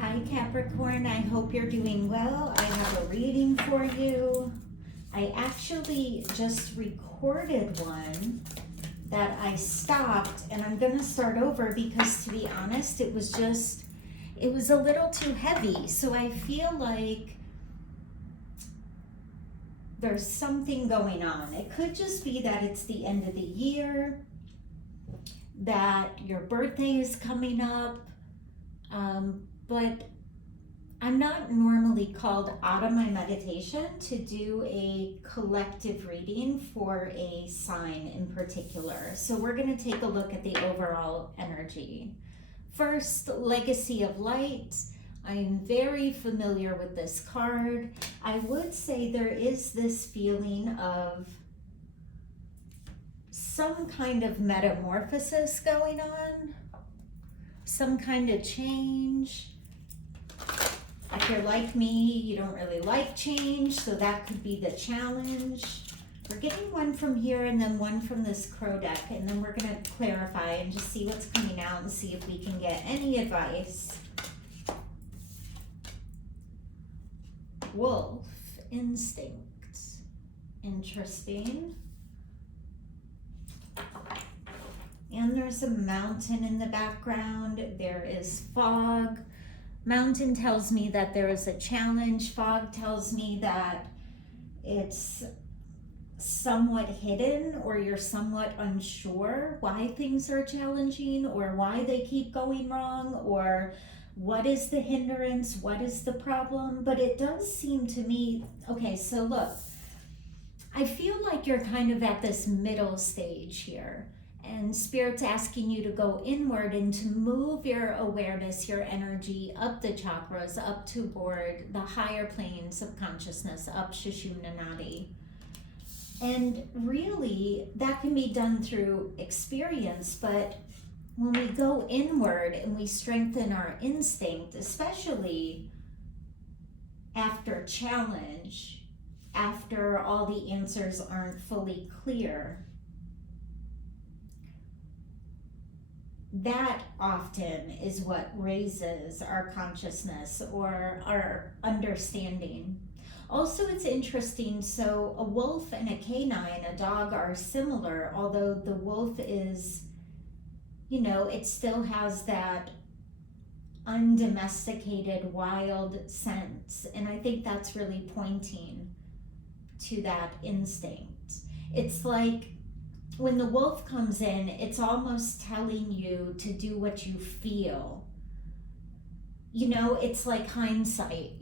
Hi Capricorn, I hope you're doing well. I have a reading for you. I actually just recorded one that I stopped, and I'm gonna start over because, to be honest, it was a little too heavy. So I feel like there's something going on. It could just be that it's the end of the year, that your birthday is coming up, but I'm not normally called out of my meditation to do a collective reading for a sign in particular. So we're going to take a look at the overall energy. First, Legacy of Light. I'm very familiar with this card. I would say there is this feeling of some kind of metamorphosis going on, some kind of change. If you're like me, you don't really like change, so that could be the challenge. We're getting one from here and then one from this crow deck, and then we're going to clarify and just see what's coming out and see if we can get any advice. Wolf instinct. Interesting. And there's a mountain in the background. There is fog. Mountain tells me that there is a challenge. Fog tells me that it's somewhat hidden, or you're somewhat unsure why things are challenging or why they keep going wrong, or what is the hindrance, what is the problem. But it does seem to me, okay, so look, I feel like you're kind of at this middle stage here. And Spirit's asking you to go inward and to move your awareness, your energy up the chakras, up toward the higher planes of consciousness, up Sushumna Nadi. And really, that can be done through experience, but when we go inward and we strengthen our instinct, especially after challenge, after all the answers aren't fully clear, that often is what raises our consciousness or our understanding. Also, it's interesting, so a wolf and a canine, a dog, are similar, although the wolf is, you know, it still has that undomesticated wild sense, and I think that's really pointing to that instinct. It's like when the wolf comes in, it's almost telling you to do what you feel. You know, it's like hindsight.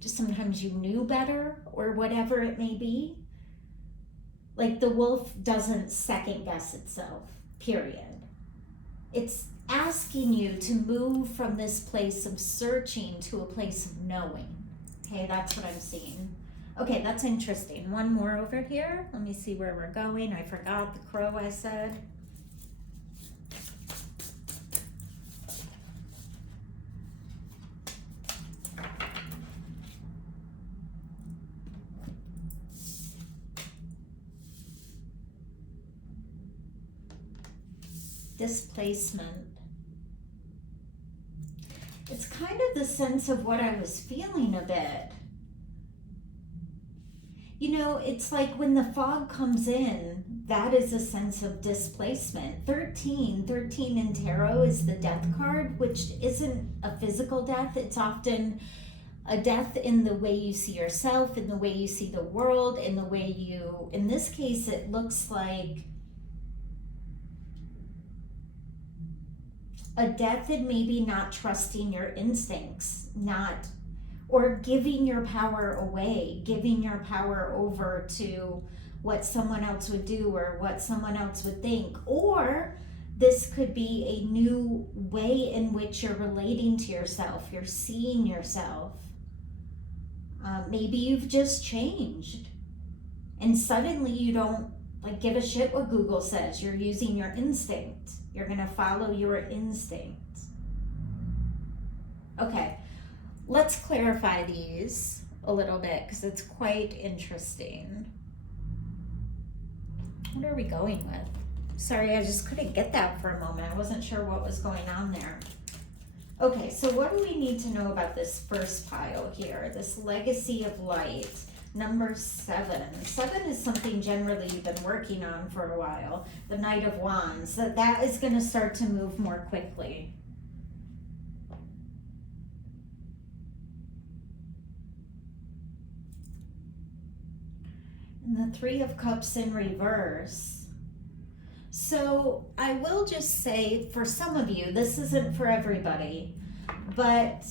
Sometimes you knew better, or whatever it may be. Like the wolf doesn't second guess itself, period. It's asking you to move from this place of searching to a place of knowing. Okay, that's what I'm seeing. Okay, that's interesting. One more over here. Let me see where we're going. I forgot the crow I said. Displacement. It's kind of the sense of what I was feeling a bit. You know, it's like when the fog comes in, that is a sense of displacement. 13 in tarot is the death card, which isn't a physical death. It's often a death in the way you see yourself, in the way you see the world, in the way you, in this case, it looks like a death in maybe not trusting your instincts, or giving your power away, giving your power over to what someone else would do or what someone else would think. Or this could be a new way in which you're relating to yourself, you're seeing yourself. Maybe you've just changed and suddenly you don't give a shit what Google says. You're using your instinct. You're gonna follow your instinct. Okay. Let's clarify these a little bit because it's quite interesting. What are we going with? Sorry, I just couldn't get that for a moment. I wasn't sure what was going on there. Okay, so what do we need to know about this first pile here? This legacy of light, number 7. 7 is something generally you've been working on for a while. The Knight of Wands, that is going to start to move more quickly. And the Three of Cups in reverse. So I will just say, for some of you, this isn't for everybody, but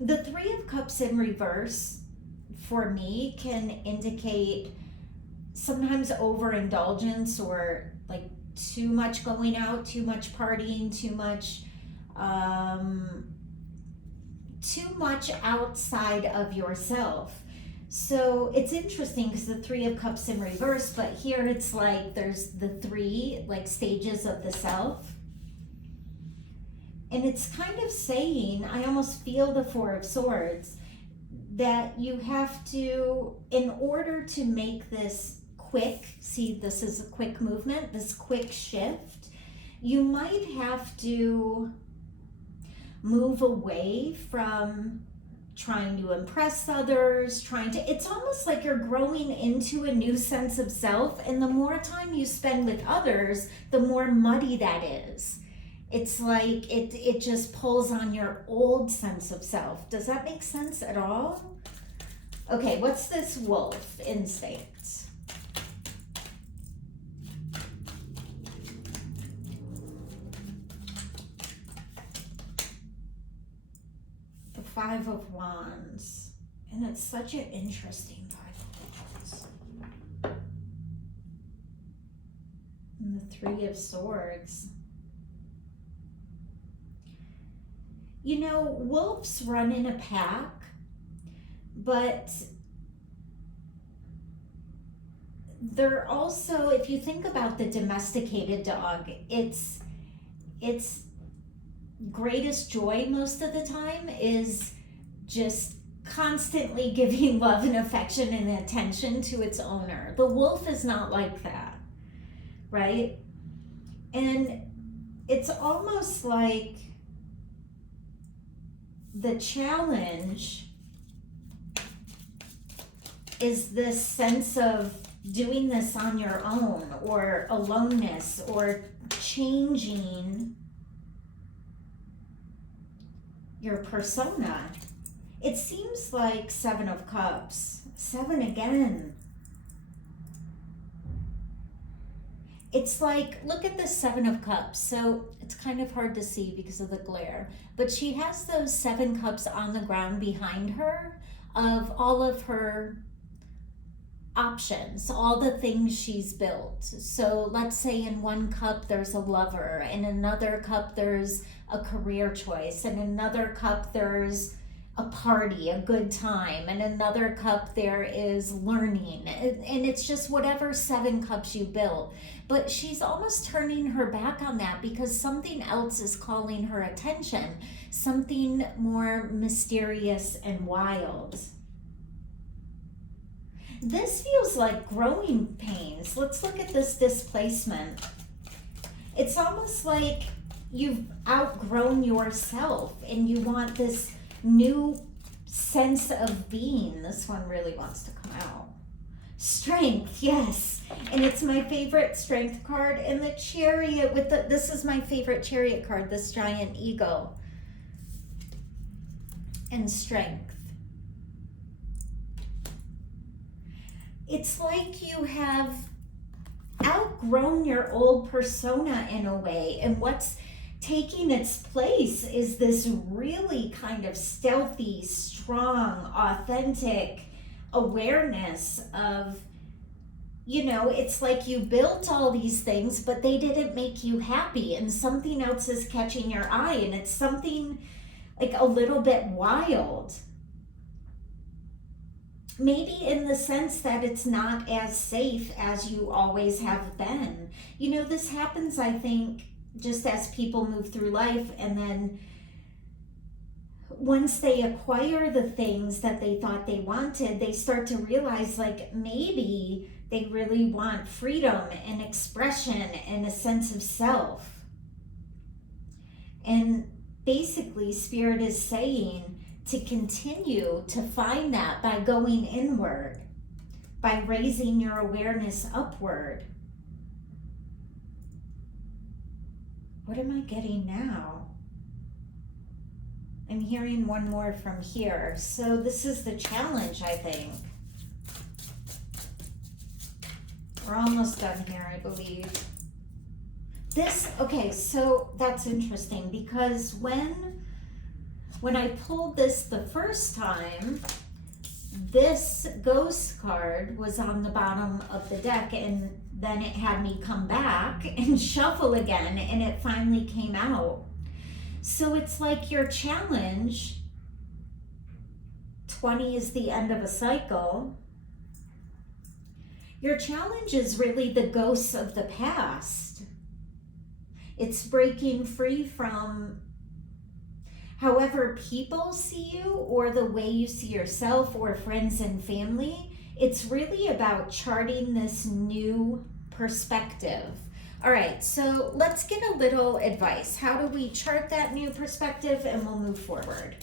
the Three of Cups in reverse, for me, can indicate sometimes overindulgence, or like too much going out, too much partying, too much outside of yourself. So it's interesting because the Three of Cups in reverse, but here it's like there's the 3 like stages of the self. And it's kind of saying, I almost feel the Four of Swords, that you have to, in order to make this quick, see, this is a quick movement, this quick shift, you might have to move away from trying to impress others, it's almost like you're growing into a new sense of self, and the more time you spend with others, the more muddy that is. It's like it just pulls on your old sense of self. Does that make sense at all? Okay, what's this wolf instinct? The Five of Wands. And it's such an interesting Five of Wands. And the Three of Swords. You know, wolves run in a pack, but they're also, if you think about the domesticated dog, its greatest joy most of the time is just constantly giving love and affection and attention to its owner. The wolf is not like that, right? And it's almost like the challenge is this sense of doing this on your own, or aloneness, or changing your persona. It seems like 7 of Cups. 7 again. It's like, look at the 7 of Cups. So it's kind of hard to see because of the glare, but she has those 7 cups on the ground behind her of all of her options, all the things she's built. So let's say in one cup there's a lover, in another cup there's a career choice, in another cup there's a party, a good time, and another cup there is learning, and it's just whatever 7 cups you built. But she's almost turning her back on that because something else is calling her attention, something more mysterious and wild. This feels like growing pains. Let's look at this displacement. It's almost like you've outgrown yourself and you want this new sense of being. This one really wants to come out. Strength, yes. And it's my favorite strength card. And the Chariot with this is my favorite Chariot card, this giant eagle. And strength. It's like you have outgrown your old persona in a way, and what's taking its place is this really kind of stealthy, strong, authentic awareness of, you know, it's like you built all these things, but they didn't make you happy, and something else is catching your eye, and it's something like a little bit wild. Maybe in the sense that it's not as safe as you always have been. You know, this happens, I think, just as people move through life, and then once they acquire the things that they thought they wanted, they start to realize like maybe they really want freedom and expression and a sense of self. And basically, Spirit is saying to continue to find that by going inward, by raising your awareness upward. What am I getting now? I'm hearing one more from here. So this is the challenge, I think. We're almost done here, I believe. Okay, so that's interesting because when I pulled this the first time, this ghost card was on the bottom of the deck, and then it had me come back and shuffle again, and it finally came out. So it's like your challenge, 20 is the end of a cycle. Your challenge is really the ghosts of the past. It's breaking free from however people see you or the way you see yourself or friends and family. It's really about charting this new perspective. All right, so let's get a little advice. How do we chart that new perspective, and we'll move forward?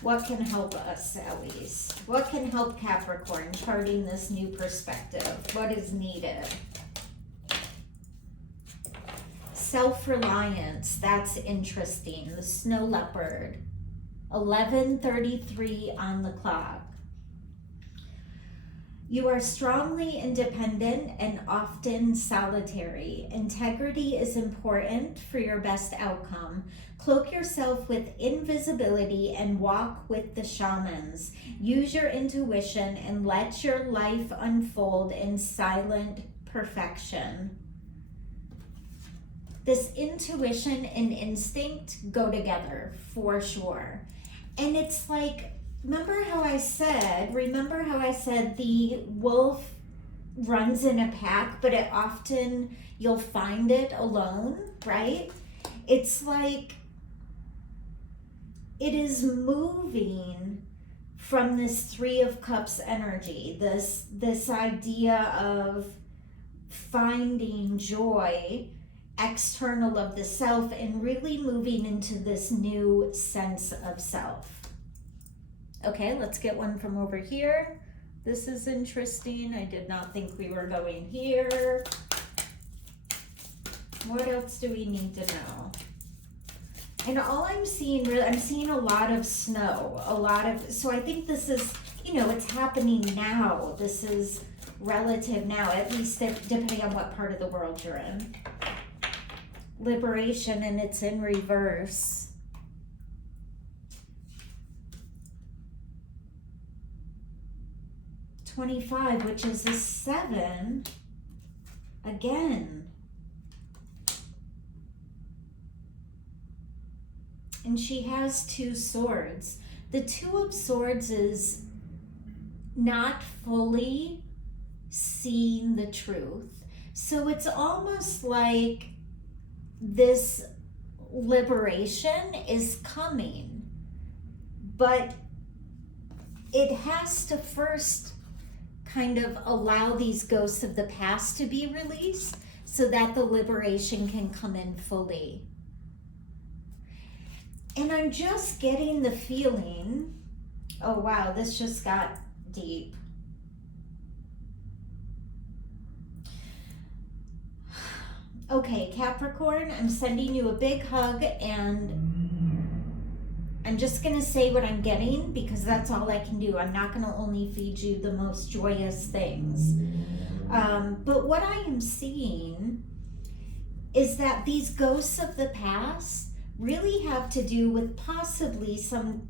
What can help us, Eloise? What can help Capricorn charting this new perspective? What is needed? Self-reliance, that's interesting. The snow leopard, 11:33 on the clock. You are strongly independent and often solitary. Integrity is important for your best outcome. Cloak yourself with invisibility and walk with the shamans. Use your intuition and let your life unfold in silent perfection. This intuition and instinct go together for sure. And it's like, remember how I said the wolf runs in a pack, but it often, you'll find it alone, right? It's like it is moving from this Three of Cups energy, this idea of finding joy external of the self and really moving into this new sense of self. Okay, let's get one from over here. This is interesting. I did not think we were going here. What else do we need to know? And all I'm seeing, really, I'm seeing a lot of snow, so I think this is, it's happening now. This is relative now, at least depending on what part of the world you're in. Liberation, and it's in reverse. $25, which is a 7 again. And she has 2 swords. The 2 of Swords is not fully seeing the truth. So it's almost like this liberation is coming, but it has to first kind of allow these ghosts of the past to be released so that the liberation can come in fully. And I'm just getting the feeling, oh wow, this just got deep. Okay, Capricorn, I'm sending you a big hug, and I'm just going to say what I'm getting because that's all I can do. I'm not going to only feed you the most joyous things. But what I am seeing is that these ghosts of the past really have to do with possibly some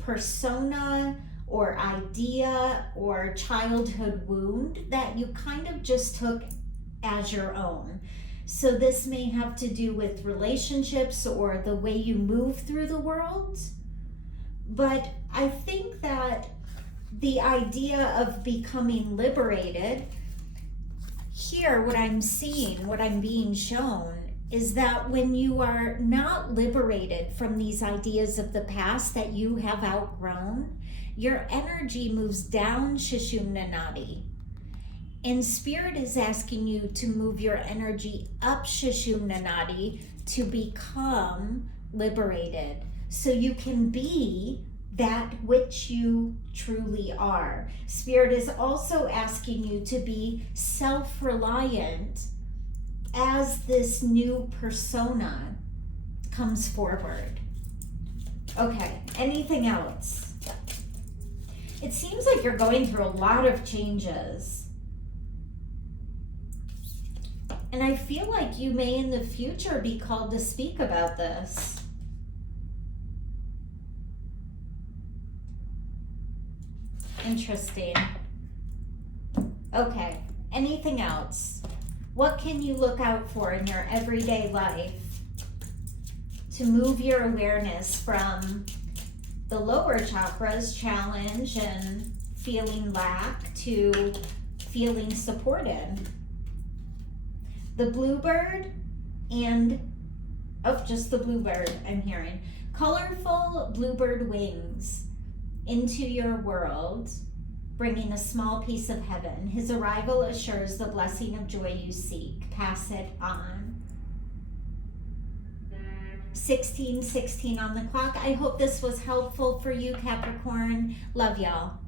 persona or idea or childhood wound that you kind of just took as your own. So this may have to do with relationships or the way you move through the world. But I think that the idea of becoming liberated, here what I'm seeing, what I'm being shown, is that when you are not liberated from these ideas of the past that you have outgrown, your energy moves down Shishumnanadi. And Spirit is asking you to move your energy up Shishunanadi to become liberated, so you can be that which you truly are. Spirit is also asking you to be self-reliant as this new persona comes forward. Okay, anything else? It seems like you're going through a lot of changes. And I feel like you may in the future be called to speak about this. Interesting. Okay, anything else? What can you look out for in your everyday life to move your awareness from the lower chakras, challenge and feeling lack, to feeling supported? The bluebird and, oh, just the bluebird I'm hearing. Colorful bluebird wings into your world, bringing a small piece of heaven. His arrival assures the blessing of joy you seek. Pass it on. 16:16 on the clock. I hope this was helpful for you, Capricorn. Love y'all.